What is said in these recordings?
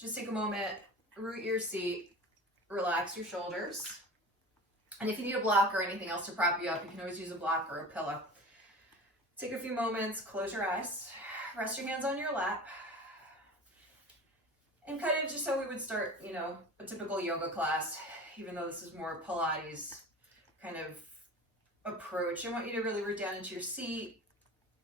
Just take a moment, root your seat, relax your shoulders. And if you need a block or anything else to prop you up, you can always use a block or a pillow. Take a few moments, close your eyes, rest your hands on your lap. And kind of just how we would start, you know, a typical yoga class, even though this is more Pilates kind of approach. I want you to really root down into your seat,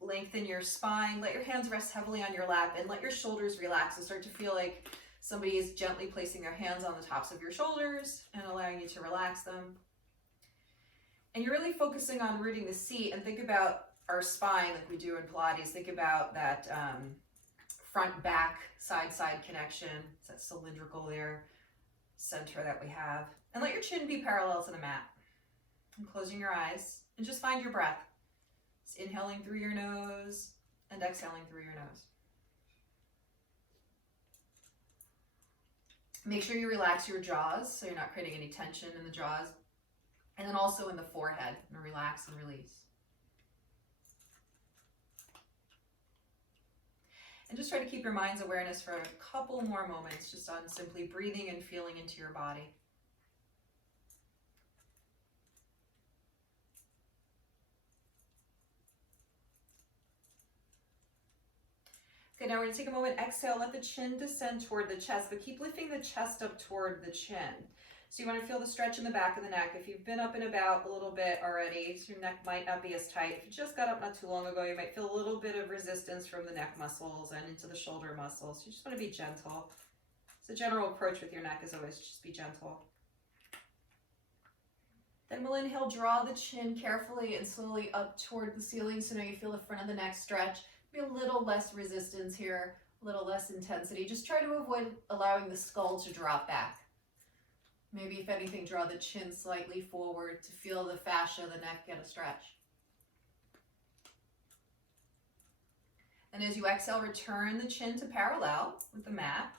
lengthen your spine, let your hands rest heavily on your lap, and let your shoulders relax and start to feel like somebody is gently placing their hands on the tops of your shoulders and allowing you to relax them. And you're really focusing on rooting the seat, and think about our spine like we do in Pilates. Think about that front, back, side connection. It's that cylindrical there, center that we have. And let your chin be parallel to the mat. And closing your eyes, and just find your breath. Just inhaling through your nose and exhaling through your nose. Make sure you relax your jaws so you're not creating any tension in the jaws. And then also in the forehead, and relax and release. And just try to keep your mind's awareness for a couple more moments, just on simply breathing and feeling into your body. Okay, now we're gonna take a moment, exhale, let the chin descend toward the chest, but keep lifting the chest up toward the chin. So you want to feel the stretch in the back of the neck. If you've been up and about a little bit already, so your neck might not be as tight. If you just got up not too long ago, you might feel a little bit of resistance from the neck muscles and into the shoulder muscles. So you just want to be gentle. So the general approach with your neck is always just be gentle. Then we'll inhale, draw the chin carefully and slowly up toward the ceiling. So now you feel the front of the neck stretch. Be a little less resistance here, a little less intensity. Just try to avoid allowing the skull to drop back. Maybe if anything, draw the chin slightly forward to feel the fascia of the neck get a stretch. And as you exhale, return the chin to parallel with the mat.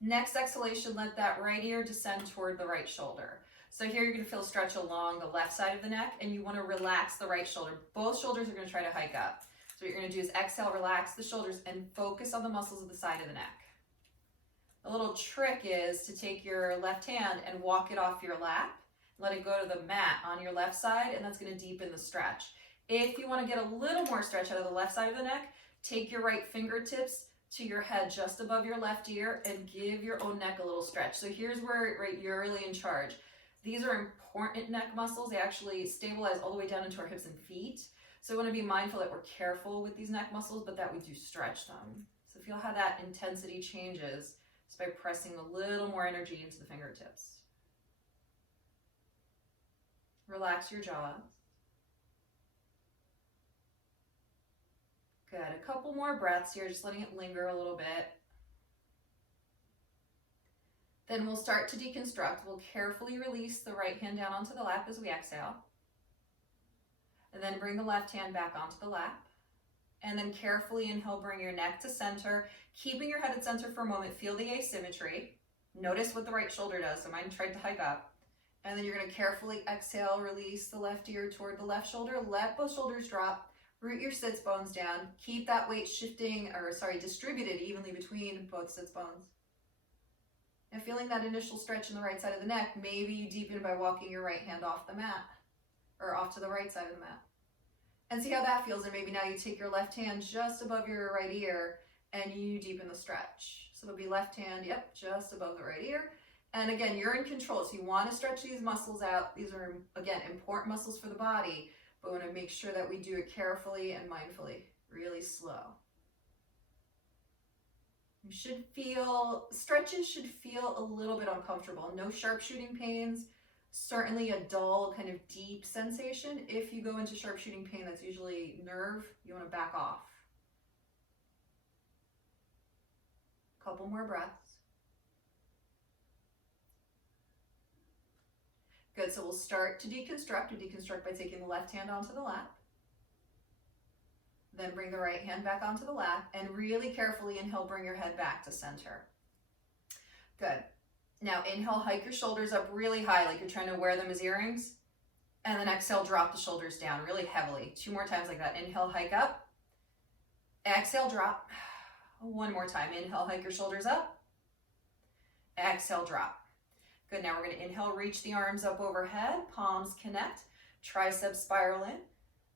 Next exhalation, let that right ear descend toward the right shoulder. So here you're going to feel a stretch along the left side of the neck, and you want to relax the right shoulder. Both shoulders are going to try to hike up. So what you're going to do is exhale, relax the shoulders, and focus on the muscles of the side of the neck. A little trick is to take your left hand and walk it off your lap. Let it go to the mat on your left side, and that's going to deepen the stretch. If you want to get a little more stretch out of the left side of the neck, take your right fingertips to your head just above your left ear and give your own neck a little stretch. So here's where you're really in charge. These are important neck muscles. They actually stabilize all the way down into our hips and feet. So we want to be mindful that we're careful with these neck muscles, but that we do stretch them. So feel how that intensity changes just by pressing a little more energy into the fingertips. Relax your jaws. Good, a couple more breaths here, just letting it linger a little bit. Then we'll start to deconstruct. We'll carefully release the right hand down onto the lap as we exhale. And then bring the left hand back onto the lap. And then carefully inhale, bring your neck to center, keeping your head at center for a moment. Feel the asymmetry. Notice what the right shoulder does. So mine tried to hike up. And then you're going to carefully exhale, release the left ear toward the left shoulder. Let both shoulders drop. Root your sits bones down. Keep that weight distributed evenly between both sits bones. And feeling that initial stretch in the right side of the neck, maybe you deepen by walking your right hand off the mat or off to the right side of the mat. And see how that feels. And maybe now you take your left hand just above your right ear and you deepen the stretch. So it'll be left hand, just above the right ear. And again, you're in control. So you want to stretch these muscles out. These are, again, important muscles for the body, but we want to make sure that we do it carefully and mindfully, really slow. Stretches should feel a little bit uncomfortable. No sharp shooting pains. Certainly a dull, kind of deep sensation. If you go into sharp shooting pain, that's usually nerve. You want to back off. Couple more breaths. Good, so we'll start to deconstruct. We deconstruct by taking the left hand onto the lap. Then bring the right hand back onto the lap and really carefully inhale, bring your head back to center. Good. Now inhale, hike your shoulders up really high like you're trying to wear them as earrings. And then exhale, drop the shoulders down really heavily. 2 more times like that. Inhale, hike up. Exhale, drop. 1 more time. Inhale, hike your shoulders up. Exhale, drop. Good, now we're gonna inhale, reach the arms up overhead, palms connect, triceps spiral in.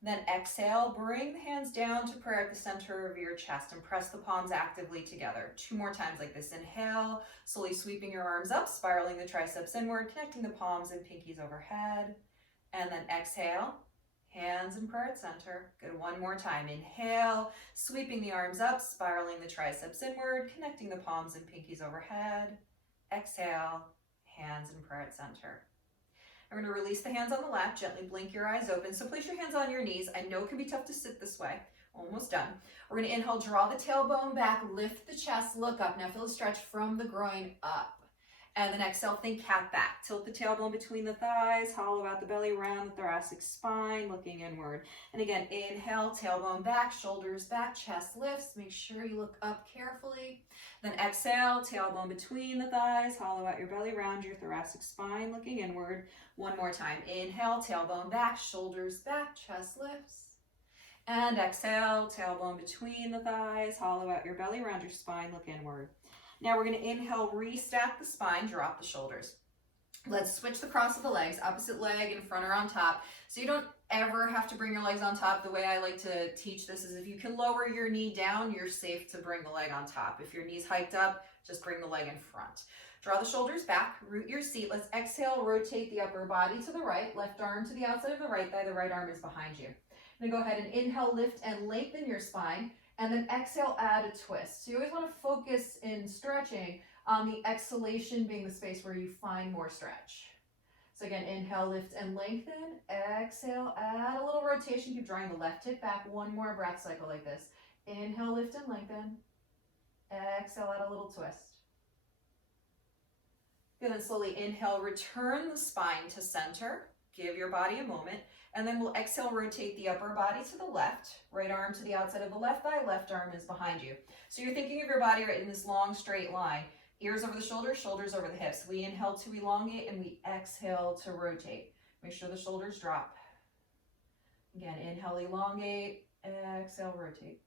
Then exhale, bring the hands down to prayer at the center of your chest and press the palms actively together. 2 more times like this. Inhale, slowly sweeping your arms up, spiraling the triceps inward, connecting the palms and pinkies overhead. And then exhale, hands in prayer at center. Good, 1 more time. Inhale, sweeping the arms up, spiraling the triceps inward, connecting the palms and pinkies overhead. Exhale, hands in prayer at center. I'm going to release the hands on the lap, gently blink your eyes open. So place your hands on your knees. I know it can be tough to sit this way. Almost done. We're going to inhale, draw the tailbone back, lift the chest, look up. Now feel the stretch from the groin up. And then exhale, think cat back. Tilt the tailbone between the thighs, hollow out the belly, round the thoracic spine, looking inward. And again, inhale, tailbone back, shoulders back, chest lifts. Make sure you look up carefully. Then exhale, tailbone between the thighs, hollow out your belly, round your thoracic spine, looking inward. 1 more time. Inhale, tailbone back, shoulders back, chest lifts. And exhale, tailbone between the thighs, hollow out your belly, round your spine, look inward. Now we're going to inhale, restack the spine, drop the shoulders. Let's switch the cross of the legs, opposite leg in front or on top. So you don't ever have to bring your legs on top. The way I like to teach this is if you can lower your knee down, you're safe to bring the leg on top. If your knee's hiked up, just bring the leg in front. Draw the shoulders back, root your seat. Let's exhale, rotate the upper body to the right, left arm to the outside of the right thigh. The right arm is behind you. Then go ahead and inhale, lift and lengthen your spine. And then exhale, add a twist. So you always want to focus in stretching on the exhalation being the space where you find more stretch. So again, inhale, lift and lengthen. Exhale, add a little rotation. Keep drawing the left hip back. 1 more breath cycle like this. Inhale, lift and lengthen. Exhale, add a little twist. And then slowly inhale, return the spine to center. Give your body a moment. And then we'll exhale, rotate the upper body to the left, right arm to the outside of the left thigh, left arm is behind you. So you're thinking of your body right in this long straight line, ears over the shoulders, shoulders over the hips. We inhale to elongate and we exhale to rotate. Make sure the shoulders drop. Again, inhale, elongate, exhale, rotate.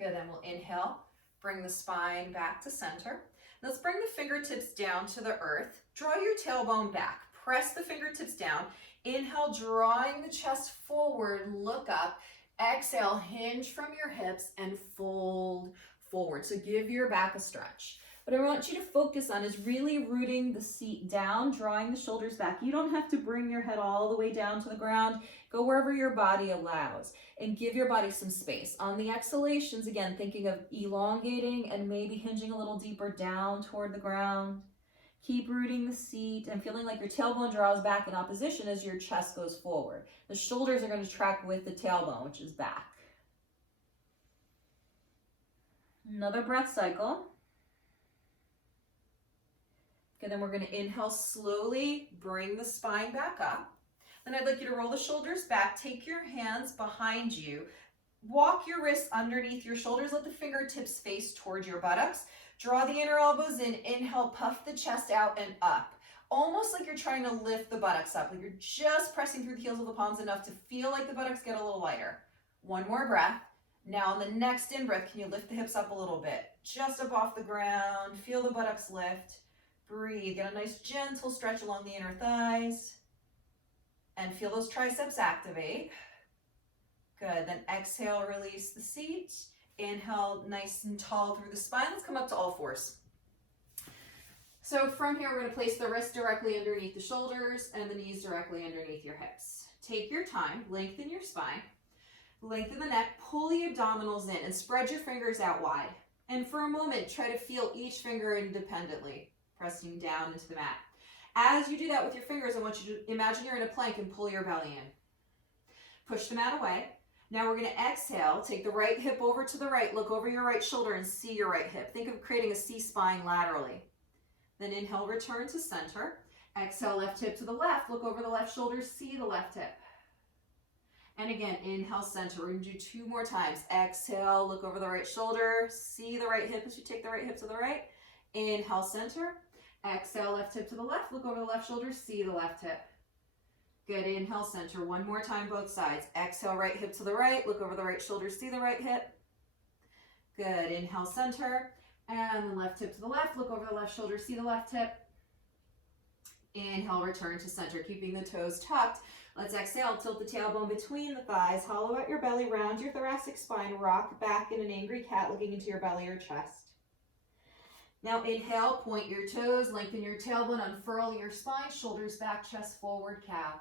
Good, then we'll inhale, bring the spine back to center. Let's bring the fingertips down to the earth. Draw your tailbone back. Press the fingertips down. Inhale, drawing the chest forward, look up. Exhale, hinge from your hips and fold forward. So give your back a stretch. What I want you to focus on is really rooting the seat down, drawing the shoulders back. You don't have to bring your head all the way down to the ground. Go wherever your body allows and give your body some space. On the exhalations, again, thinking of elongating and maybe hinging a little deeper down toward the ground. Keep rooting the seat and feeling like your tailbone draws back in opposition as your chest goes forward. The shoulders are going to track with the tailbone, which is back. Another breath cycle. Okay, then we're going to inhale slowly, bring the spine back up. Then I'd like you to roll the shoulders back, take your hands behind you, walk your wrists underneath your shoulders, let the fingertips face towards your buttocks. Draw the inner elbows in, inhale, puff the chest out and up. Almost like you're trying to lift the buttocks up, like you're just pressing through the heels of the palms enough to feel like the buttocks get a little lighter. 1 more breath. Now on the next in-breath, can you lift the hips up a little bit? Just up off the ground, feel the buttocks lift. Breathe, get a nice gentle stretch along the inner thighs. And feel those triceps activate. Good, then exhale, release the seat. Inhale, nice and tall through the spine. Let's come up to all fours. So from here, we're going to place the wrists directly underneath the shoulders and the knees directly underneath your hips. Take your time, lengthen your spine, lengthen the neck, pull the abdominals in and spread your fingers out wide. And for a moment, try to feel each finger independently, pressing down into the mat. As you do that with your fingers, I want you to imagine you're in a plank and pull your belly in. Push the mat away. Now we're going to exhale, take the right hip over to the right, look over your right shoulder and see your right hip. Think of creating a C-spine laterally. Then inhale, return to center. Exhale, left hip to the left, look over the left shoulder, see the left hip. And again, inhale, center. We're going to do 2 more times. Exhale, look over the right shoulder, see the right hip as you take the right hip to the right. Inhale, center. Exhale, left hip to the left, look over the left shoulder, see the left hip. Good, inhale, center. 1 more time, both sides. Exhale, right hip to the right, look over the right shoulder, see the right hip. Good. Inhale, center. And the left hip to the left. Look over the left shoulder. See the left hip. Inhale, return to center, keeping the toes tucked. Let's exhale, tilt the tailbone between the thighs, hollow out your belly, round your thoracic spine, rock back in an angry cat, looking into your belly or chest. Now inhale, point your toes, lengthen your tailbone, unfurl your spine, shoulders back, chest forward, cow.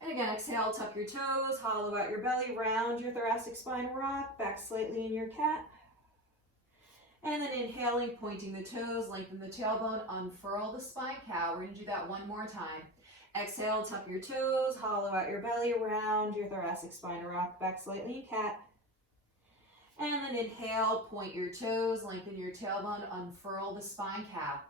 And again, exhale, tuck your toes, hollow out your belly, round your thoracic spine, rock back slightly in your cat. And then inhaling, pointing the toes, lengthen the tailbone, unfurl the spine, cow. We're going to do that one more time. Exhale, tuck your toes, hollow out your belly, round your thoracic spine, rock back slightly in cat. And then inhale, point your toes, lengthen your tailbone, unfurl the spine, cow.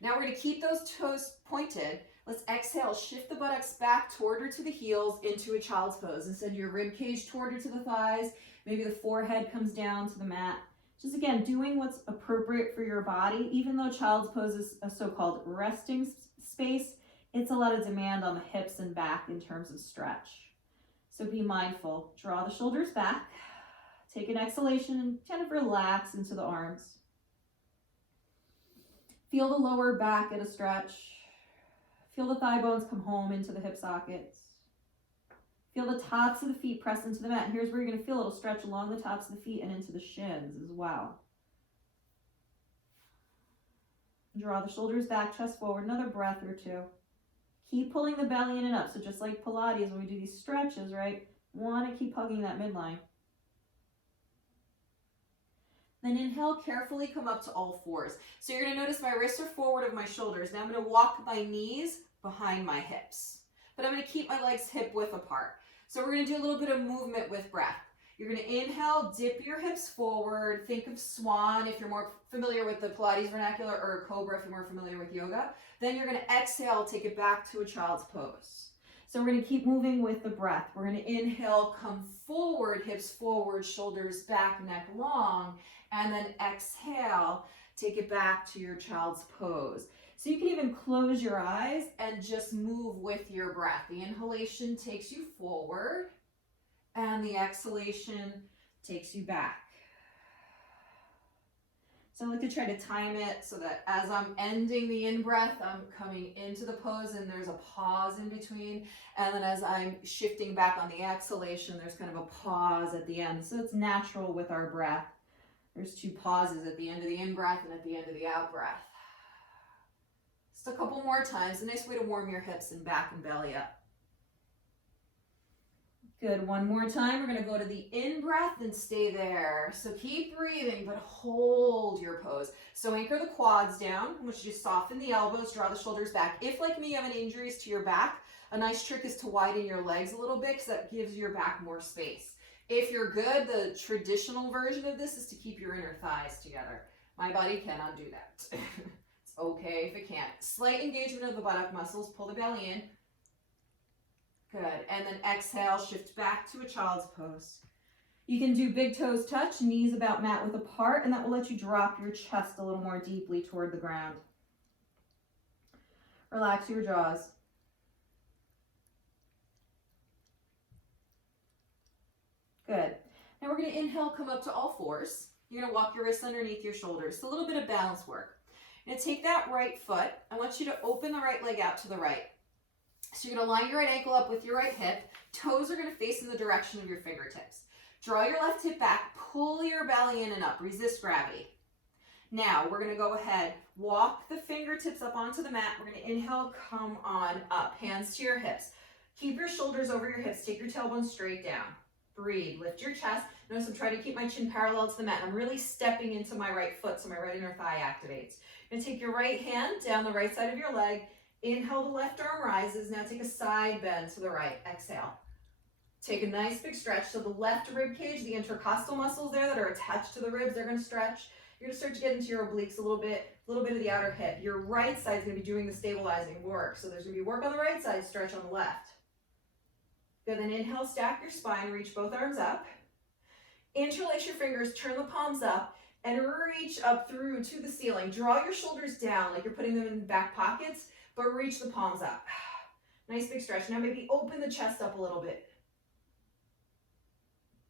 Now we're going to keep those toes pointed. Let's exhale, shift the buttocks back toward or to the heels into a child's pose and send your rib cage toward or to the thighs. Maybe the forehead comes down to the mat. Just again, doing what's appropriate for your body. Even though child's pose is a so-called resting space, it's a lot of demand on the hips and back in terms of stretch. So be mindful. Draw the shoulders back. Take an exhalation and kind of relax into the arms. Feel the lower back at a stretch. Feel the thigh bones come home into the hip sockets. Feel the tops of the feet press into the mat. And here's where you're going to feel a little stretch along the tops of the feet and into the shins as well. Draw the shoulders back, chest forward, another breath or two. Keep pulling the belly in and up. So just like Pilates, when we do these stretches, right, want to keep hugging that midline. Then inhale, carefully come up to all fours. So you're going to notice my wrists are forward of my shoulders. Now I'm going to walk my knees behind my hips. But I'm going to keep my legs hip width apart. So we're going to do a little bit of movement with breath. You're going to inhale, dip your hips forward. Think of swan if you're more familiar with the Pilates vernacular, or cobra if you're more familiar with yoga. Then you're going to exhale, take it back to a child's pose. So we're going to keep moving with the breath. We're going to inhale, come forward, hips forward, shoulders back, neck long. And then exhale, take it back to your child's pose. So you can even close your eyes and just move with your breath. The inhalation takes you forward and the exhalation takes you back. So I like to try to time it so that as I'm ending the in-breath, I'm coming into the pose and there's a pause in between. And then as I'm shifting back on the exhalation, there's kind of a pause at the end. So it's natural with our breath. There's two pauses at the end of the in-breath and at the end of the out-breath. Just a couple more times. A nice way to warm your hips and back and belly up. Good. One more time. We're going to go to the in-breath and stay there. So keep breathing, but hold your pose. So anchor the quads down. I want you to soften the elbows, draw the shoulders back. If, like me, you have any injuries to your back, a nice trick is to widen your legs a little bit because that gives your back more space. If you're good, the traditional version of this is to keep your inner thighs together. My body cannot do that. It's okay if it can't. Slight engagement of the buttock muscles. Pull the belly in. Good. And then exhale, shift back to a child's pose. You can do big toes touch, knees about mat width apart, and that will let you drop your chest a little more deeply toward the ground. Relax your jaws. Good. Now we're going to inhale, come up to all fours. You're going to walk your wrists underneath your shoulders. It's a little bit of balance work. You're going to take that right foot. I want you to open the right leg out to the right. So you're going to line your right ankle up with your right hip. Toes are going to face in the direction of your fingertips. Draw your left hip back. Pull your belly in and up. Resist gravity. Now we're going to go ahead. Walk the fingertips up onto the mat. We're going to inhale, come on up. Hands to your hips. Keep your shoulders over your hips. Take your tailbone straight down. Breathe, lift your chest. Notice I'm trying to keep my chin parallel to the mat. I'm really stepping into my right foot so my right inner thigh activates. You're going to take your right hand down the right side of your leg. Inhale, the left arm rises. Now take a side bend to the right. Exhale. Take a nice big stretch. So the left rib cage, the intercostal muscles there that are attached to the ribs, they're going to stretch. You're going to start to get into your obliques a little bit of the outer hip. Your right side is going to be doing the stabilizing work. So there's going to be work on the right side, stretch on the left. Good, then inhale, stack your spine, reach both arms up. Interlace your fingers, turn the palms up, and reach up through to the ceiling. Draw your shoulders down like you're putting them in back pockets, but reach the palms up. Nice big stretch. Now maybe open the chest up a little bit.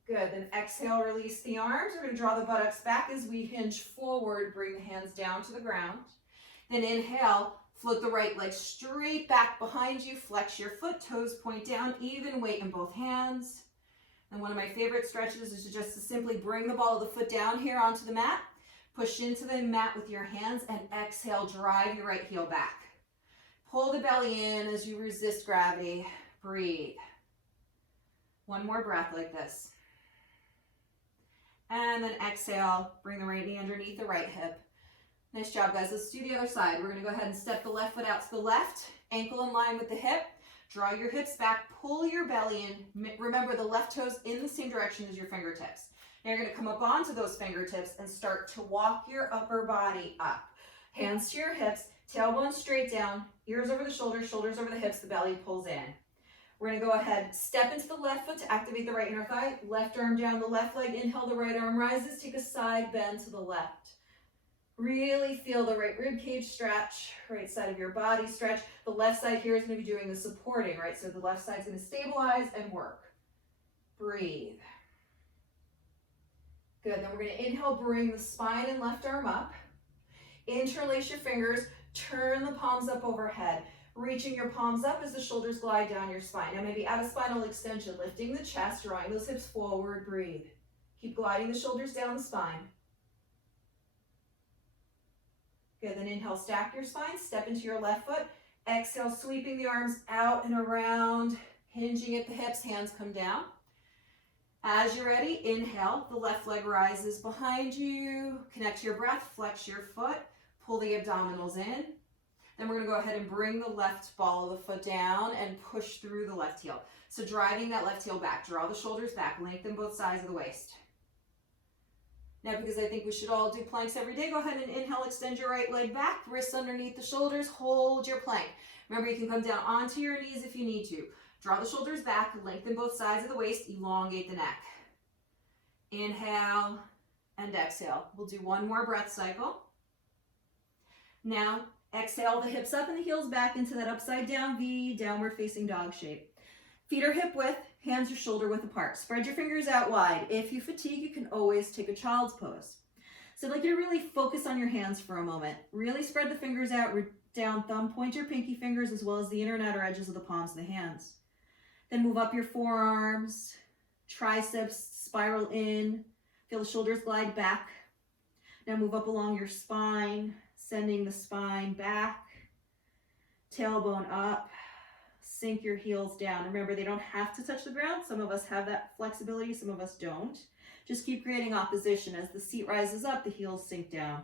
Good, then exhale, release the arms. We're gonna draw the buttocks back as we hinge forward, bring the hands down to the ground. Then inhale, float the right leg straight back behind you, flex your foot, toes point down, even weight in both hands. And one of my favorite stretches is just to simply bring the ball of the foot down here onto the mat, push into the mat with your hands, and exhale, drive your right heel back. Pull the belly in as you resist gravity. Breathe. One more breath like this. And then exhale, bring the right knee underneath the right hip. Nice job, guys. Let's do the other side. We're gonna go ahead and step the left foot out to the left, ankle in line with the hip. Draw your hips back, pull your belly in. Remember, the left toes in the same direction as your fingertips. Now you're gonna come up onto those fingertips and start to walk your upper body up. Hands to your hips, tailbone straight down, ears over the shoulders, shoulders over the hips, the belly pulls in. We're gonna go ahead, step into the left foot to activate the right inner thigh, left arm down the left leg, inhale, the right arm rises, take a side bend to the left. Really feel the right rib cage stretch, right side of your body stretch. The left side here is gonna be doing the supporting, right? So the left side's gonna stabilize and work. Breathe. Good, then we're gonna inhale, bring the spine and left arm up. Interlace your fingers, turn the palms up overhead. Reaching your palms up as the shoulders glide down your spine. Now maybe add a spinal extension, lifting the chest, drawing those hips forward, breathe. Keep gliding the shoulders down the spine. Good, then inhale, stack your spine, step into your left foot. Exhale, sweeping the arms out and around, hinging at the hips, hands come down. As you're ready, inhale, the left leg rises behind you. Connect to your breath, flex your foot, pull the abdominals in. Then we're gonna go ahead and bring the left ball of the foot down and push through the left heel. So driving that left heel back, draw the shoulders back, lengthen both sides of the waist. Now, because I think we should all do planks every day, go ahead and inhale, extend your right leg back, wrists underneath the shoulders, hold your plank. Remember, you can come down onto your knees if you need to. Draw the shoulders back, lengthen both sides of the waist, elongate the neck. Inhale and exhale. We'll do one more breath cycle. Now, exhale the hips up and the heels back into that upside down V, downward facing dog shape. Feet are hip width, hands are shoulder width apart. Spread your fingers out wide. If you fatigue, you can always take a child's pose. So I'd like you to really focus on your hands for a moment. Really spread the fingers out, down thumb, point your pinky fingers as well as the inner and outer edges of the palms of the hands. Then move up your forearms, triceps, spiral in, feel the shoulders glide back. Now move up along your spine, sending the spine back, tailbone up, sink your heels down. Remember, they don't have to touch the ground. Some of us have that flexibility, some of us don't. Just keep creating opposition. As the seat rises up, the heels sink down.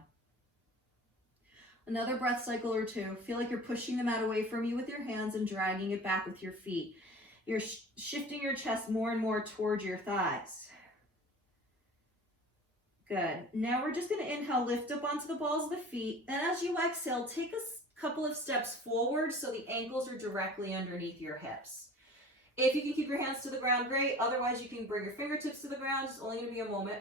Another breath cycle or two. Feel like you're pushing the mat away from you with your hands and dragging it back with your feet. You're shifting your chest more and more towards your thighs. Good. Now we're just going to inhale, lift up onto the balls of the feet. And as you exhale, take a couple of steps forward so the ankles are directly underneath your hips. If you can keep your hands to the ground, great. Otherwise, you can bring your fingertips to the ground. It's only going to be a moment.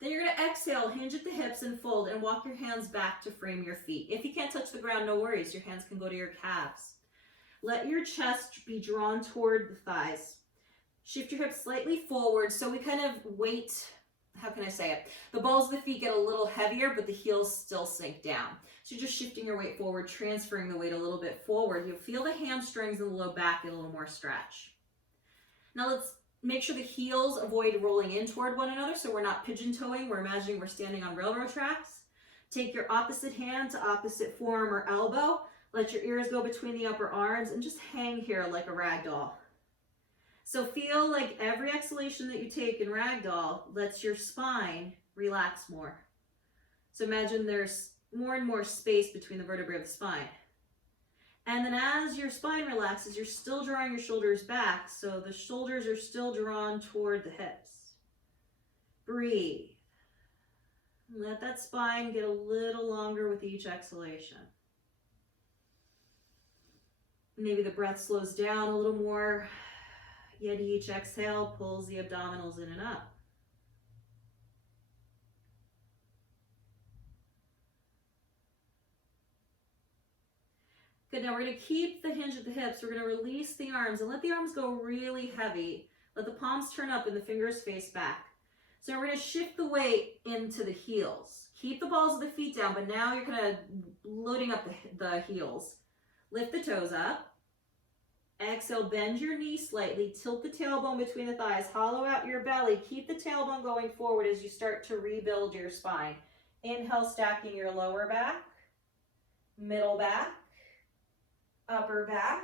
Then you're going to exhale, hinge at the hips and fold and walk your hands back to frame your feet. If you can't touch the ground, no worries. Your hands can go to your calves. Let your chest be drawn toward the thighs. Shift your hips slightly forward so we kind of weight. How can I say it? The balls of the feet get a little heavier, but the heels still sink down. So you're just shifting your weight forward, transferring the weight a little bit forward. You'll feel the hamstrings and the low back get a little more stretch. Now let's make sure the heels avoid rolling in toward one another so we're not pigeon toeing. We're imagining we're standing on railroad tracks. Take your opposite hand to opposite forearm or elbow. Let your ears go between the upper arms and just hang here like a rag doll. So feel like every exhalation that you take in ragdoll lets your spine relax more. So imagine there's more and more space between the vertebrae of the spine. And then as your spine relaxes, you're still drawing your shoulders back, so the shoulders are still drawn toward the hips. Breathe. Let that spine get a little longer with each exhalation. Maybe the breath slows down a little more. Yet each exhale pulls the abdominals in and up. Good, now we're going to keep the hinge at the hips. We're going to release the arms and let the arms go really heavy Let the palms turn up and the fingers face back. So now we're going to shift the weight into the heels. Keep the balls of the feet down, but now you're kind of loading up the heels. Lift the toes up. Exhale, bend your knee slightly. Tilt the tailbone between the thighs. Hollow out your belly. Keep the tailbone going forward as you start to rebuild your spine. Inhale, stacking your lower back, middle back, upper back,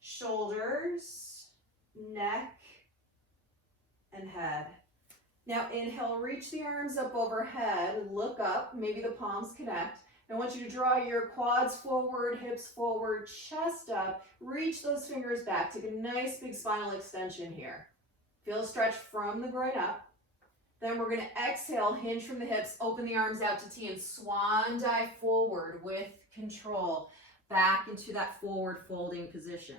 shoulders, neck, and head. Now inhale, reach the arms up overhead, look up, maybe the palms connect. I want you to draw your quads forward, hips forward, chest up, reach those fingers back. Take a nice big spinal extension here. Feel a stretch from the groin up. Then we're gonna exhale, hinge from the hips, open the arms out to T and swan dive forward with control, back into that forward folding position.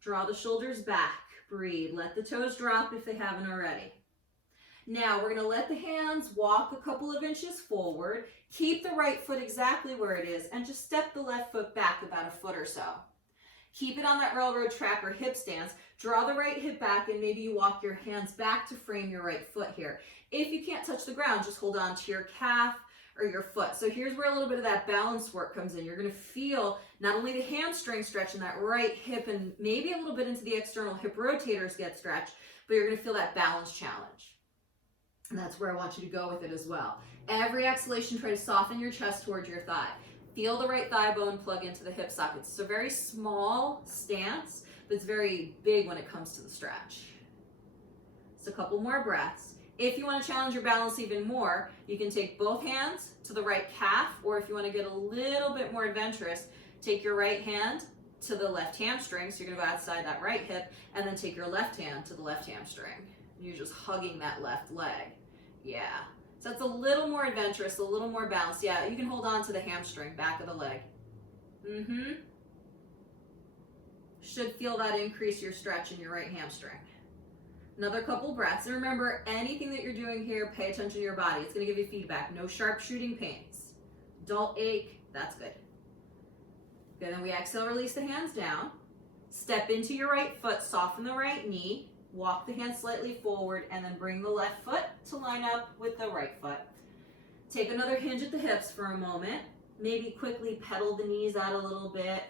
Draw the shoulders back, breathe. Let the toes drop if they haven't already. Now we're going to let the hands walk a couple of inches forward. Keep the right foot exactly where it is and just step the left foot back about a foot or so. Keep it on that railroad track or hip stance. Draw the right hip back and maybe you walk your hands back to frame your right foot here. If you can't touch the ground, just hold on to your calf or your foot. So here's where a little bit of that balance work comes in. You're going to feel not only the hamstring stretch in that right hip and maybe a little bit into the external hip rotators get stretched, but you're going to feel that balance challenge. And that's where I want you to go with it as well. Every exhalation, try to soften your chest towards your thigh. Feel the right thigh bone plug into the hip socket. It's a very small stance, but it's very big when it comes to the stretch. Just a couple more breaths. If you want to challenge your balance even more, you can take both hands to the right calf, or if you want to get a little bit more adventurous, take your right hand to the left hamstring, so you're going to go outside that right hip, and then take your left hand to the left hamstring. You're just hugging that left leg. Yeah. So it's a little more adventurous, a little more balanced. Yeah, you can hold on to the hamstring, back of the leg. Should feel that increase your stretch in your right hamstring. Another couple breaths. And remember, anything that you're doing here, pay attention to your body. It's going to give you feedback. No sharp shooting pains. Dull ache. That's good. Okay, then we exhale, release the hands down. Step into your right foot, soften the right knee. Walk the hands slightly forward and then bring the left foot to line up with the right foot. Take another hinge at the hips for a moment. Maybe quickly pedal the knees out a little bit.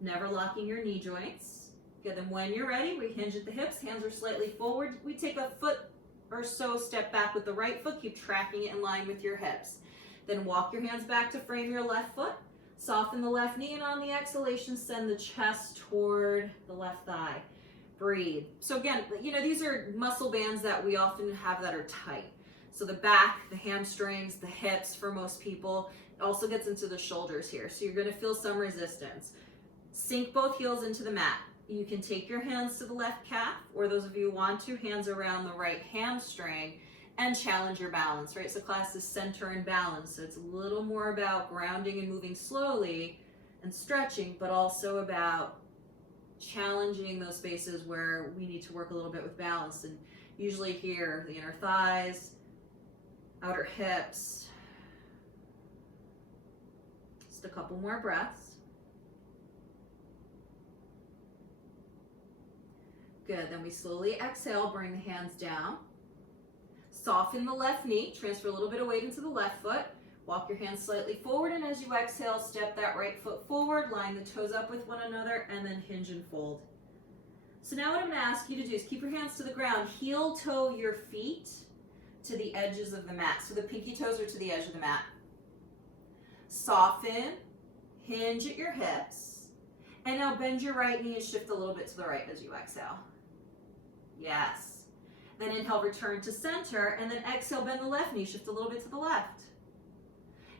Never locking your knee joints. Okay, then when you're ready, we hinge at the hips, hands are slightly forward. We take a foot or so step back with the right foot, keep tracking it in line with your hips. Then walk your hands back to frame your left foot. Soften the left knee and on the exhalation, send the chest toward the left thigh. Breathe. So again, these are muscle bands that we often have that are tight. So the back, the hamstrings, the hips for most people, it also gets into the shoulders here. So you're going to feel some resistance. Sink both heels into the mat. You can take your hands to the left calf, or those of you who want to, hands around the right hamstring and challenge your balance, right? So class is center and balance. So it's a little more about grounding and moving slowly and stretching, but also about challenging those spaces where we need to work a little bit with balance. And usually here, the inner thighs, outer hips. Just a couple more breaths. Good, then we slowly exhale, bring the hands down. Soften the left knee, transfer a little bit of weight into the left foot. Walk your hands slightly forward, and as you exhale, step that right foot forward, line the toes up with one another, and then hinge and fold. So now what I'm going to ask you to do is keep your hands to the ground, heel toe your feet to the edges of the mat. So the pinky toes are to the edge of the mat. Soften, hinge at your hips, and now bend your right knee and shift a little bit to the right as you exhale. Yes. Then inhale, return to center, and then exhale, bend the left knee, shift a little bit to the left.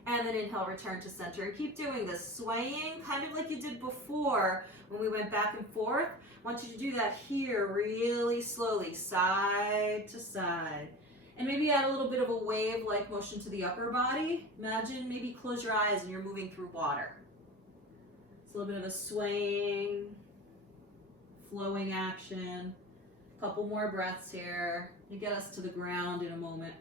And then inhale, return to center. And keep doing this, swaying kind of like you did before when we went back and forth. I want you to do that here really slowly, side to side. And maybe add a little bit of a wave-like motion to the upper body. Imagine maybe close your eyes and you're moving through water. It's a little bit of a swaying, flowing action. Couple more breaths here to get us to the ground in a moment.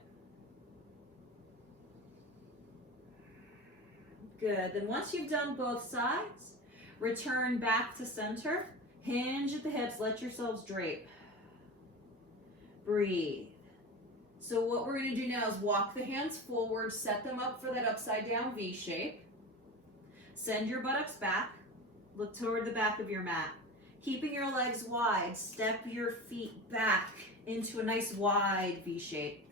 Good. Then once you've done both sides, return back to center. Hinge at the hips, let yourselves drape. Breathe. So what we're going to do now is walk the hands forward, set them up for that upside down V shape. Send your buttocks back. Look toward the back of your mat. Keeping your legs wide, step your feet back into a nice wide V shape.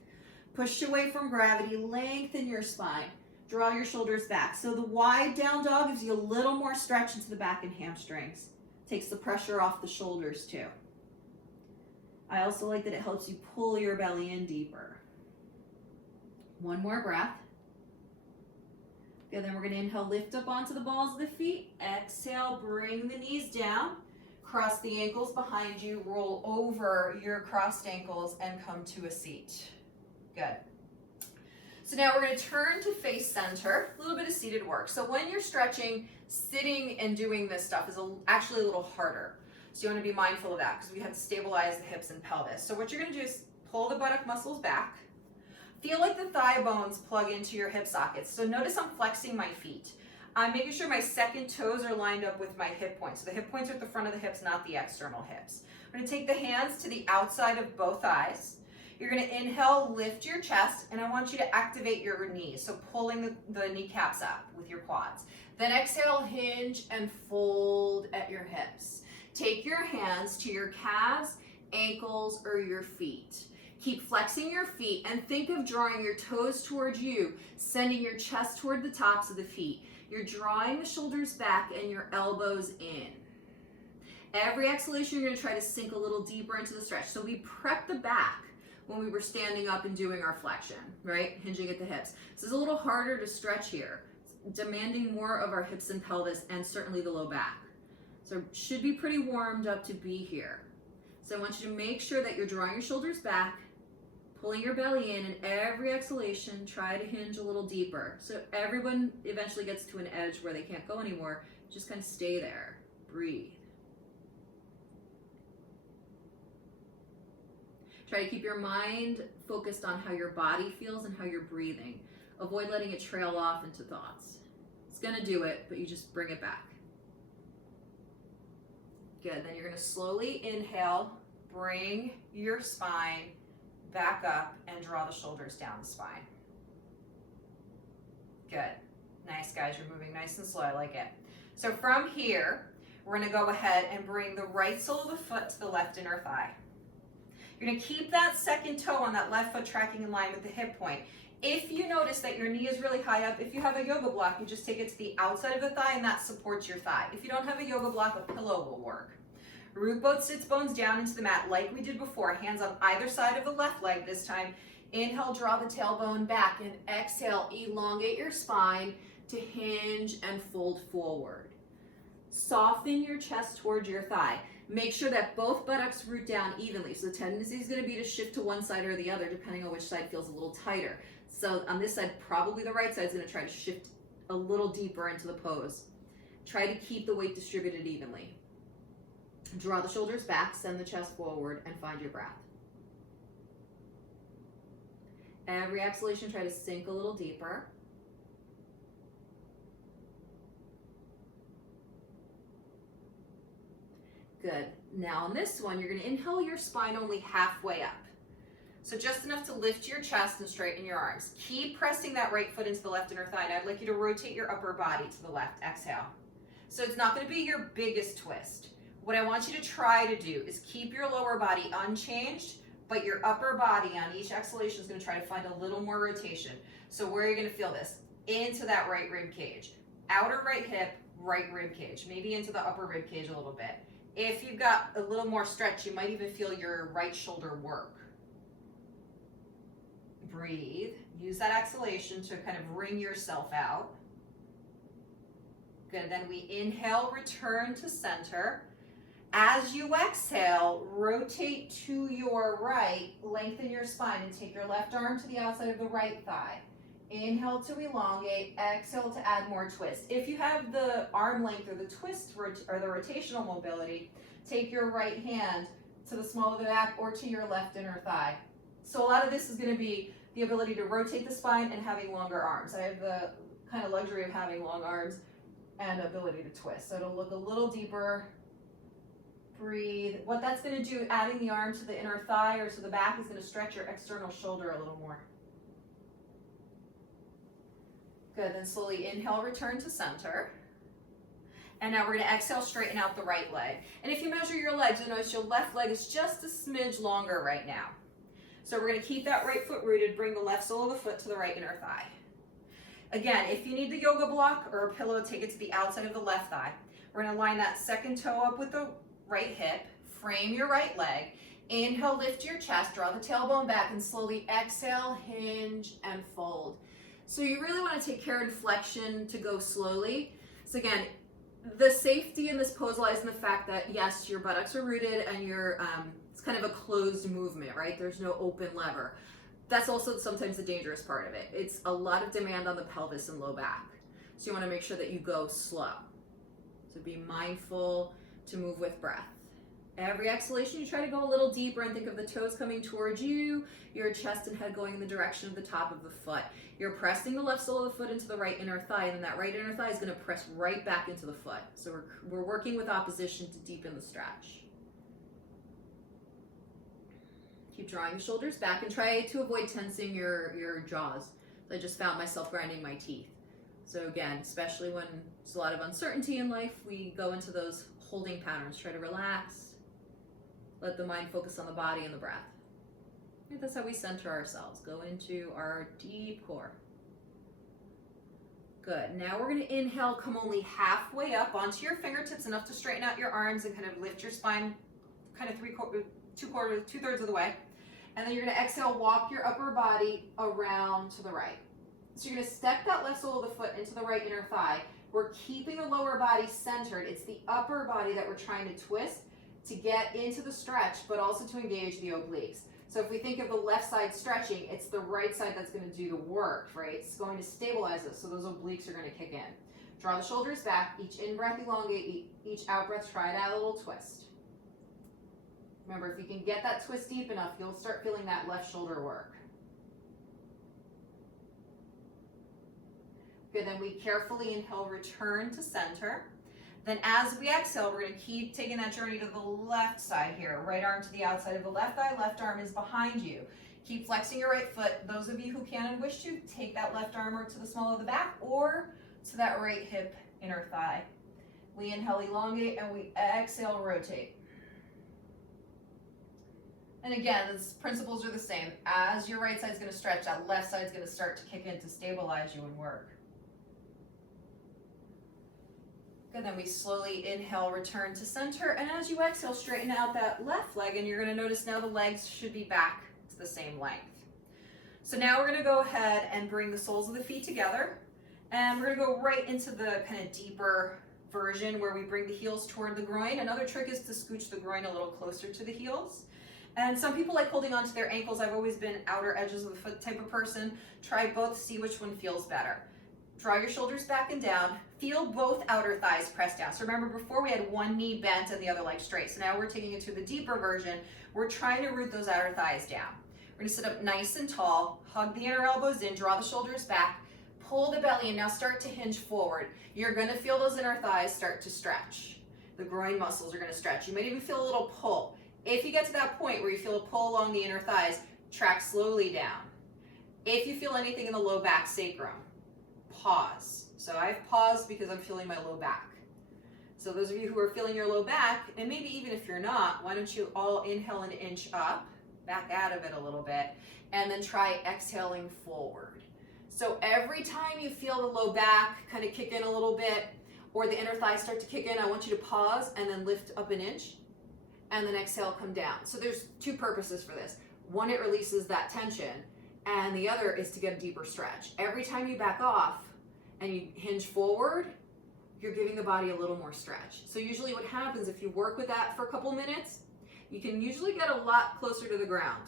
Push away from gravity, lengthen your spine. Draw your shoulders back. So the wide down dog gives you a little more stretch into the back and hamstrings. Takes the pressure off the shoulders too. I also like that it helps you pull your belly in deeper. One more breath. Good, then we're going to inhale, lift up onto the balls of the feet. Exhale, bring the knees down. Cross the ankles behind you. Roll over your crossed ankles and come to a seat. Good. So now we're going to turn to face center. A little bit of seated work. So when you're stretching, sitting and doing this stuff is actually a little harder. So you want to be mindful of that because we have to stabilize the hips and pelvis. So what you're going to do is pull the buttock muscles back. Feel like the thigh bones plug into your hip sockets. So notice I'm flexing my feet. I'm making sure my second toes are lined up with my hip points. So the hip points are at the front of the hips, not the external hips. We're going to take the hands to the outside of both thighs. You're going to inhale, lift your chest, and I want you to activate your knees. So pulling the kneecaps up with your quads. Then exhale, hinge, and fold at your hips. Take your hands to your calves, ankles, or your feet. Keep flexing your feet and think of drawing your toes towards you, sending your chest toward the tops of the feet. You're drawing the shoulders back and your elbows in. Every exhalation, you're going to try to sink a little deeper into the stretch. So we prepped the back when we were standing up and doing our flexion, right? Hinging at the hips. This is a little harder to stretch here, demanding more of our hips and pelvis and certainly the low back. So should be pretty warmed up to be here. So I want you to make sure that you're drawing your shoulders back, pulling your belly in, and every exhalation, try to hinge a little deeper. So everyone eventually gets to an edge where they can't go anymore. Just kind of stay there. Breathe. Try to keep your mind focused on how your body feels and how you're breathing. Avoid letting it trail off into thoughts. It's going to do it, but you just bring it back. Good. Then you're going to slowly inhale, bring your spine back up, and draw the shoulders down the spine. Good. Nice, guys. You're moving nice and slow. I like it. So from here, we're going to go ahead and bring the right sole of the foot to the left inner thigh. You're going to keep that second toe on that left foot tracking in line with the hip point. If you notice that your knee is really high up, if you have a yoga block, you just take it to the outside of the thigh and that supports your thigh. If you don't have a yoga block, a pillow will work. Root both sits bones down into the mat like we did before. Hands on either side of the left leg this time. Inhale, draw the tailbone back, and exhale, elongate your spine to hinge and fold forward. Soften your chest towards your thigh. Make sure that both buttocks root down evenly. So the tendency is going to be to shift to one side or the other depending on which side feels a little tighter. So on this side, probably the right side is going to try to shift a little deeper into the pose. Try to keep the weight distributed evenly. Draw the shoulders back, send the chest forward, and find your breath. Every exhalation, try to sink a little deeper. Good. Now on this one, you're going to inhale your spine only halfway up. So just enough to lift your chest and straighten your arms. Keep pressing that right foot into the left inner thigh. And I'd like you to rotate your upper body to the left. Exhale. So it's not going to be your biggest twist. What I want you to try to do is keep your lower body unchanged, but your upper body on each exhalation is going to try to find a little more rotation. So where are you going to feel this? Into that right rib cage. Outer right hip, right rib cage. Maybe into the upper rib cage a little bit. If you've got a little more stretch, you might even feel your right shoulder work. Breathe. Use that exhalation to kind of wring yourself out. Good. Then we inhale, return to center. As you exhale, rotate to your right, lengthen your spine, and take your left arm to the outside of the right thigh. Inhale to elongate, exhale to add more twist. If you have the arm length or the twist or the rotational mobility, take your right hand to the small of the back or to your left inner thigh. So a lot of this is going to be the ability to rotate the spine and having longer arms. I have the kind of luxury of having long arms and ability to twist. So it'll look a little deeper Breathe. What that's going to do, adding the arm to the inner thigh or to the back, is going to stretch your external shoulder a little more. Good, then slowly inhale, return to center. And now we're going to exhale, straighten out the right leg. And if you measure your legs, you'll notice your left leg is just a smidge longer right now. So we're going to keep that right foot rooted, bring the left sole of the foot to the right inner thigh. Again, if you need the yoga block or a pillow, take it to the outside of the left thigh. We're going to line that second toe up with the right hip, frame your right leg. Inhale, lift your chest, draw the tailbone back, and slowly exhale, hinge, and fold. So you really want to take care in flexion to go slowly. So again, the safety in this pose lies in the fact that, yes, your buttocks are rooted and it's kind of a closed movement, right? There's no open lever. That's also sometimes the dangerous part of it. It's a lot of demand on the pelvis and low back. So you want to make sure that you go slow. So be mindful to move with breath. Every exhalation, you try to go a little deeper and think of the toes coming towards you, your chest and head going in the direction of the top of the foot. You're pressing the left sole of the foot into the right inner thigh, and then that right inner thigh is going to press right back into the foot. So we're working with opposition to deepen the stretch. Keep drawing your shoulders back and try to avoid tensing your jaws. I just found myself grinding my teeth. So again, especially when there's a lot of uncertainty in life, we go into those holding patterns. Try to relax. Let the mind focus on the body and the breath. And that's how we center ourselves. Go into our deep core. Good. Now we're going to inhale, come only halfway up onto your fingertips, enough to straighten out your arms and kind of lift your spine kind of two-thirds of the way. And then you're going to exhale, walk your upper body around to the right. So you're going to step that left sole of the foot into the right inner thigh. We're keeping the lower body centered. It's the upper body that we're trying to twist to get into the stretch, but also to engage the obliques. So if we think of the left side stretching, it's the right side that's going to do the work, right? It's going to stabilize us, so those obliques are going to kick in. Draw the shoulders back. Each in-breath elongate, each out-breath try that little twist. Remember, if you can get that twist deep enough, you'll start feeling that left shoulder work. Good, then we carefully inhale, return to center. Then as we exhale, we're going to keep taking that journey to the left side here. Right arm to the outside of the left thigh, left arm is behind you. Keep flexing your right foot. Those of you who can and wish to, take that left arm or to the small of the back or to that right hip, inner thigh. We inhale, elongate, and we exhale, rotate. And again, the principles are the same. As your right side is going to stretch, that left side is going to start to kick in to stabilize you and work. Good, then we slowly inhale, return to center, and as you exhale, straighten out that left leg, and you're going to notice now the legs should be back to the same length. So now we're going to go ahead and bring the soles of the feet together, and we're going to go right into the kind of deeper version where we bring the heels toward the groin. Another trick is to scooch the groin a little closer to the heels. And some people like holding onto their ankles. I've always been outer edges of the foot type of person. Try both, see which one feels better. Draw your shoulders back and down. Feel both outer thighs press down. So remember, before we had one knee bent and the other leg straight. So now we're taking it to the deeper version. We're trying to root those outer thighs down. We're going to sit up nice and tall. Hug the inner elbows in. Draw the shoulders back. Pull the belly in. Now start to hinge forward. You're going to feel those inner thighs start to stretch. The groin muscles are going to stretch. You might even feel a little pull. If you get to that point where you feel a pull along the inner thighs, track slowly down. If you feel anything in the low back sacrum, pause. So I've paused because I'm feeling my low back. So those of you who are feeling your low back, and maybe even if you're not, why don't you all inhale and inch up, back out of it a little bit, and then try exhaling forward. So every time you feel the low back kind of kick in a little bit, or the inner thighs start to kick in, I want you to pause and then lift up an inch, and then exhale, come down. So there's two purposes for this. One, it releases that tension, and the other is to get a deeper stretch. Every time you back off and you hinge forward, you're giving the body a little more stretch. So usually what happens if you work with that for a couple minutes, you can usually get a lot closer to the ground.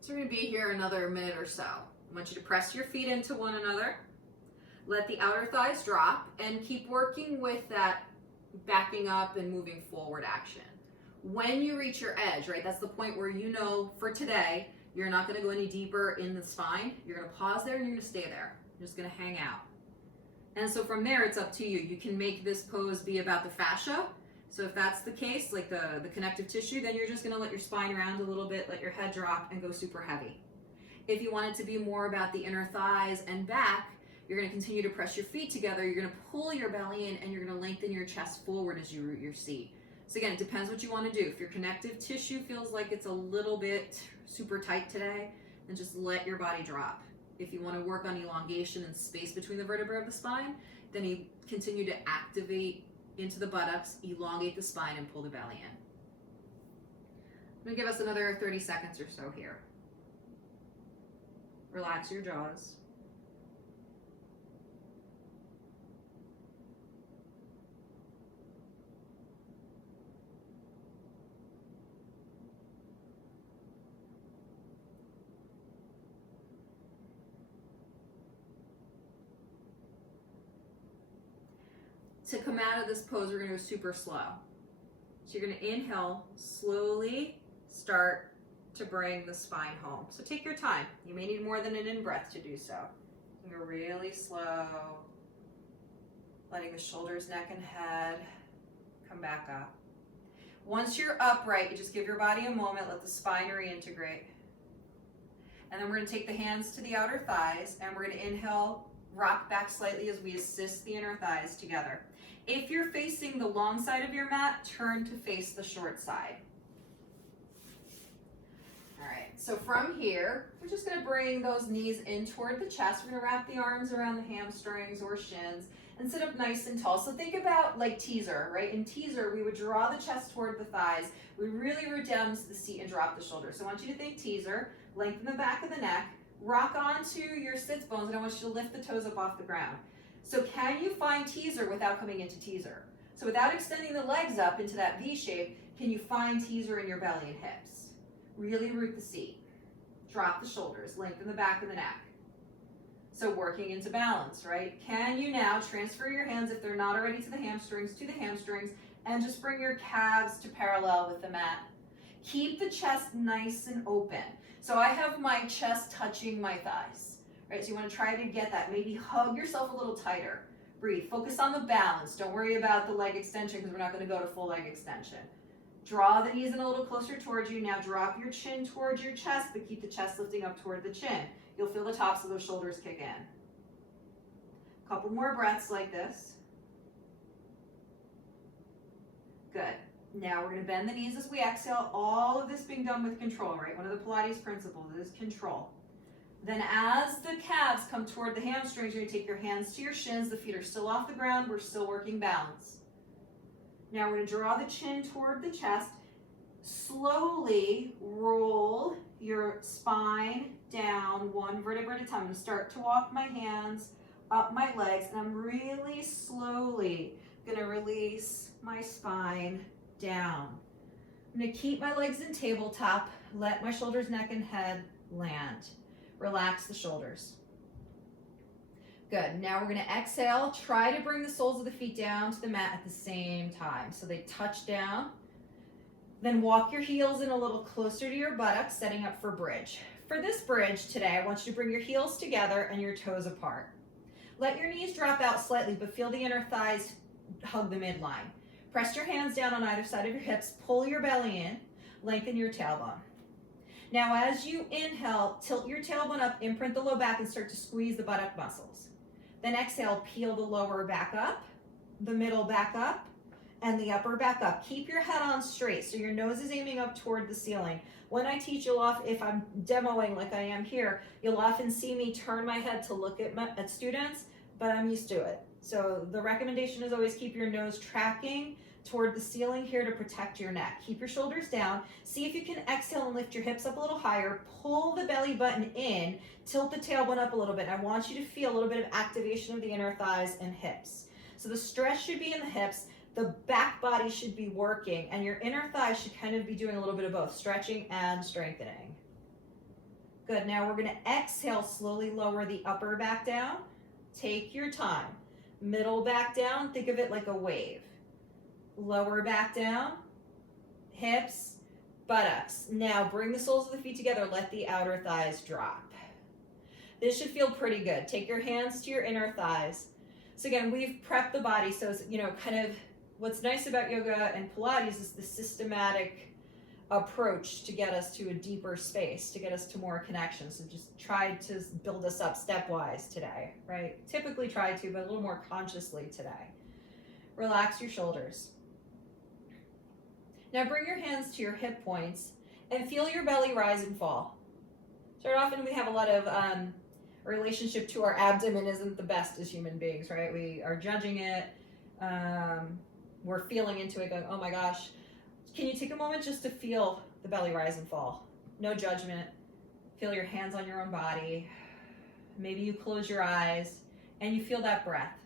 So we're going to be here another minute or so. I want you to press your feet into one another. Let the outer thighs drop and keep working with that backing up and moving forward action. When you reach your edge, right, that's the point where you know for today, you're not going to go any deeper in the spine. You're going to pause there and you're going to stay there. You're just going to hang out. And so from there, it's up to you. You can make this pose be about the fascia. So if that's the case, like the connective tissue, then you're just gonna let your spine round a little bit, let your head drop, and go super heavy. If you want it to be more about the inner thighs and back, you're gonna continue to press your feet together, you're gonna pull your belly in, and you're gonna lengthen your chest forward as you root your seat. So again, it depends what you wanna do. If your connective tissue feels like it's a little bit super tight today, then just let your body drop. If you wanna work on elongation and space between the vertebrae of the spine, then you continue to activate into the buttocks, elongate the spine, and pull the belly in. I'm gonna give us another 30 seconds or so here. Relax your jaws. To come out of this pose, we're gonna go super slow. So you're gonna inhale, slowly start to bring the spine home. So take your time. You may need more than an in-breath to do so. You're really slow, letting the shoulders, neck, and head come back up. Once you're upright, you just give your body a moment, let the spine reintegrate. And then we're gonna take the hands to the outer thighs, and we're gonna inhale, rock back slightly as we assist the inner thighs together. If you're facing the long side of your mat, turn to face the short side. All right, so from here, we're just gonna bring those knees in toward the chest. We're gonna wrap the arms around the hamstrings or shins and sit up nice and tall. So think about like teaser, right? In teaser, we would draw the chest toward the thighs. We really root down to the seat and drop the shoulders. So I want you to think teaser, lengthen the back of the neck, rock onto your sits bones, and I want you to lift the toes up off the ground. So can you find teaser without coming into teaser? So without extending the legs up into that V shape, can you find teaser in your belly and hips? Really root the seat. Drop the shoulders, lengthen the back of the neck. So working into balance, right? Can you now transfer your hands, if they're not already to the hamstrings, and just bring your calves to parallel with the mat. Keep the chest nice and open. So I have my chest touching my thighs, right? So you want to try to get that. Maybe hug yourself a little tighter. Breathe. Focus on the balance. Don't worry about the leg extension because we're not going to go to full leg extension. Draw the knees in a little closer towards you. Now drop your chin towards your chest, but keep the chest lifting up toward the chin. You'll feel the tops of those shoulders kick in. A couple more breaths like this. Good. Now we're going to bend the knees as we exhale. All of this being done with control, right? One of the Pilates principles is control. Then as the calves come toward the hamstrings, you're going to take your hands to your shins. The feet are still off the ground. We're still working balance. Now we're going to draw the chin toward the chest. Slowly roll your spine down one vertebra at a time. I'm going to start to walk my hands up my legs, and I'm really slowly going to release my spine down. I'm going to keep my legs in tabletop, let my shoulders, neck, and head land. Relax the shoulders. Good. Now we're going to exhale. Try to bring the soles of the feet down to the mat at the same time. So they touch down. Then walk your heels in a little closer to your buttocks, setting up for bridge. For this bridge today, I want you to bring your heels together and your toes apart. Let your knees drop out slightly, but feel the inner thighs hug the midline. Press your hands down on either side of your hips, pull your belly in, lengthen your tailbone. Now as you inhale, tilt your tailbone up, imprint the low back, and start to squeeze the buttock muscles. Then exhale, peel the lower back up, the middle back up, and the upper back up. Keep your head on straight so your nose is aiming up toward the ceiling. When I teach, if I'm demoing like I am here, you'll often see me turn my head to look at students, but I'm used to it. So the recommendation is always keep your nose tracking toward the ceiling here to protect your neck. Keep your shoulders down. See if you can exhale and lift your hips up a little higher. Pull the belly button in. Tilt the tailbone up a little bit. I want you to feel a little bit of activation of the inner thighs and hips. So the stress should be in the hips. The back body should be working, and your inner thighs should kind of be doing a little bit of both, stretching and strengthening. Good. Now we're going to exhale, slowly lower the upper back down. Take your time. Middle back down, think of it like a wave. Lower back down, hips, buttocks. Now bring the soles of the feet together, let the outer thighs drop. This should feel pretty good. Take your hands to your inner thighs. So again, we've prepped the body. So it's, kind of what's nice about yoga and Pilates is the systematic approach to get us to a deeper space, to get us to more connection. So just try to build us up stepwise today, right? Typically try to, but a little more consciously today. Relax your shoulders. Now bring your hands to your hip points and feel your belly rise and fall. So often we have a lot of relationship to our abdomen isn't the best as human beings, right? We are judging it. We're feeling into it going, oh my gosh. Can you take a moment just to feel the belly rise and fall? No judgment. Feel your hands on your own body. Maybe you close your eyes and you feel that breath.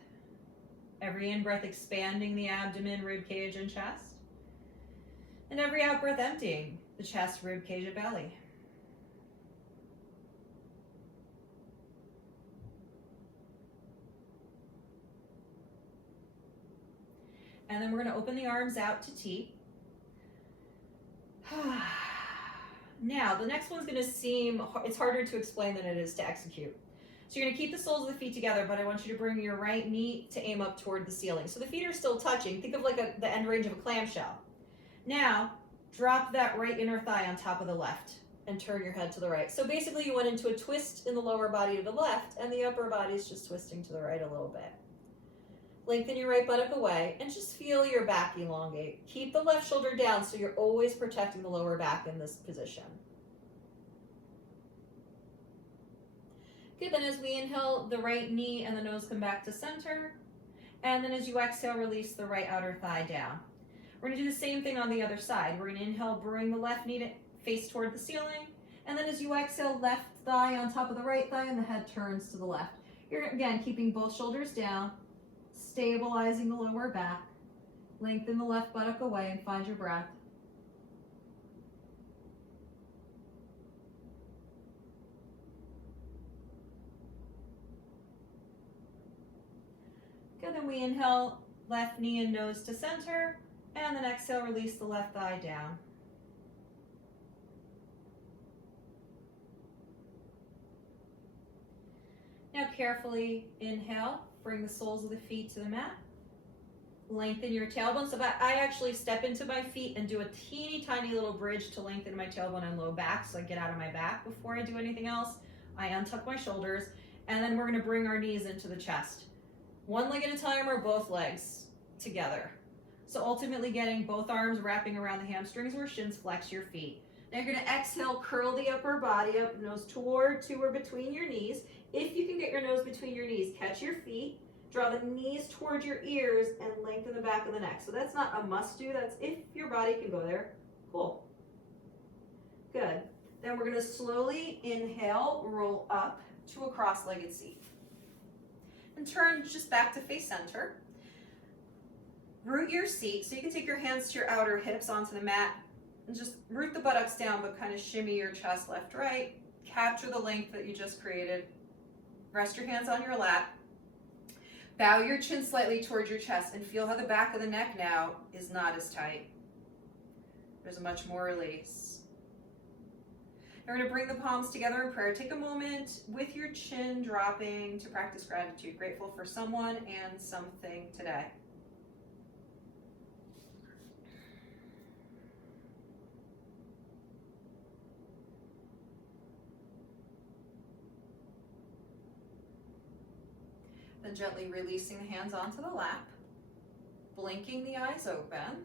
Every in-breath expanding the abdomen, rib cage, and chest. And every out-breath emptying the chest, rib cage, and belly. And then we're going to open the arms out to T. Now, the next one's going to seem, it's harder to explain than it is to execute. So you're going to keep the soles of the feet together, but I want you to bring your right knee to aim up toward the ceiling. So the feet are still touching. Think of like the end range of a clamshell. Now, drop that right inner thigh on top of the left and turn your head to the right. So basically you went into a twist in the lower body to the left, and the upper body is just twisting to the right a little bit. Lengthen your right buttock away and just feel your back elongate. Keep the left shoulder down so you're always protecting the lower back in this position. Good, then as we inhale, the right knee and the nose come back to center. And then as you exhale, release the right outer thigh down. We're gonna do the same thing on the other side. We're gonna inhale, bring the left knee to face toward the ceiling. And then as you exhale, left thigh on top of the right thigh and the head turns to the left. You're, again, keeping both shoulders down, stabilizing the lower back. Lengthen the left buttock away and find your breath. Good, then we inhale, left knee and nose to center, and then exhale, release the left thigh down. Now carefully inhale, bring the soles of the feet to the mat. Lengthen your tailbone. So I actually step into my feet and do a teeny tiny little bridge to lengthen my tailbone and low back, so I get out of my back before I do anything else. I untuck my shoulders, and then we're gonna bring our knees into the chest. One leg at a time or both legs together. So ultimately getting both arms wrapping around the hamstrings or shins, flex your feet. Now you're gonna exhale, curl the upper body up, nose toward to or between your knees. If you can get your nose between your knees, catch your feet, draw the knees toward your ears, and lengthen the back of the neck. So that's not a must do, that's if your body can go there. Cool. Good. Then we're gonna slowly inhale, roll up to a cross-legged seat. And turn just back to face center. Root your seat, so you can take your hands to your outer hips onto the mat and just root the buttocks down, but kind of shimmy your chest left, right. Capture the length that you just created. Rest your hands on your lap. Bow your chin slightly towards your chest and feel how the back of the neck now is not as tight. There's much more release. We're going to bring the palms together in prayer. Take a moment with your chin dropping to practice gratitude. Grateful for someone and something today. Then gently releasing the hands onto the lap. Blinking the eyes open.